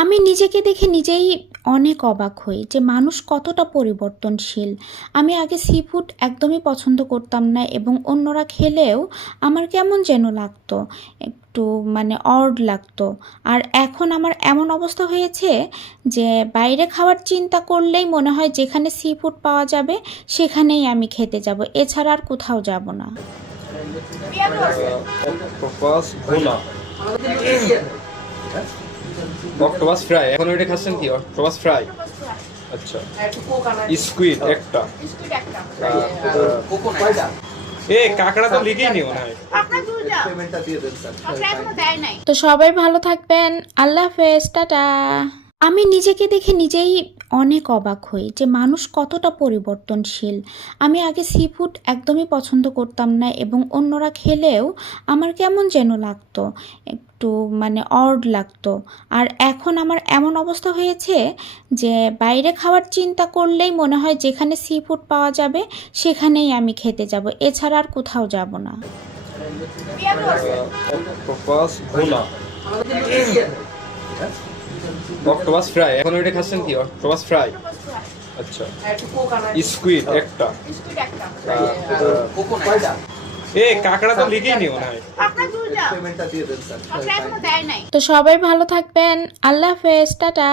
আমি নিজেকে দেখে নিজেই অনেক অবাক হই যে মানুষ কতটা পরিবর্তনশীল। আমি আগে সি-ফুড একদমই পছন্দ করতাম না এবং অন্যরা খেলেও আমার কেমন যেন লাগতো। একটু অড লাগতো। আর এখন আমার এমন অবস্থা হয়েছে যে বাইরে খাওয়ার চিন্তা করলেই মনে হয় যেখানে সি-ফুড পাওয়া যাবে সেখানেই আমি খেতে যাব। এছাড়া আর কোথাও যাব না। অক্টোপাস ভুনা, অক্টোপাস ফ্রাই। এখন ওইটা খাচ্ছেন কি? Octopus fry. আচ্ছা, স্কুইড একটা। এ কাঁকড়া তো লিখেই নি মনে হয়। তো সবাই ভালো থাকবেন। আল্লাহ হাফেজ, টাটা। আমি নিজেকে দেখে নিজেই অনেক অবাক হই যে মানুষ কতটা পরিবর্তনশীল। আমি আগে সি-ফুড একদমই পছন্দ করতাম না এবং অন্যরা খেলেও আমার কেমন যেন লাগতো। একটু অড লাগতো। আর এখন আমার এমন অবস্থা হয়েছে যে বাইরে খাওয়ার চিন্তা করলেই মনে হয় যেখানে সি-ফুড পাওয়া যাবে সেখানেই আমি খেতে যাব। এছাড়া আর কোথাও যাব না। অক্টোপাস ভুনা, অক্টোপাস ফ্রাই। এখন ওইটা খাচ্ছেন কি? Octopus fry. আচ্ছা, স্কুইড একটা। এ কাঁকড়া তো লিখেই নি মনে হয়। তো সবাই ভালো থাকবেন। আল্লাহ হাফেজ, টাটা।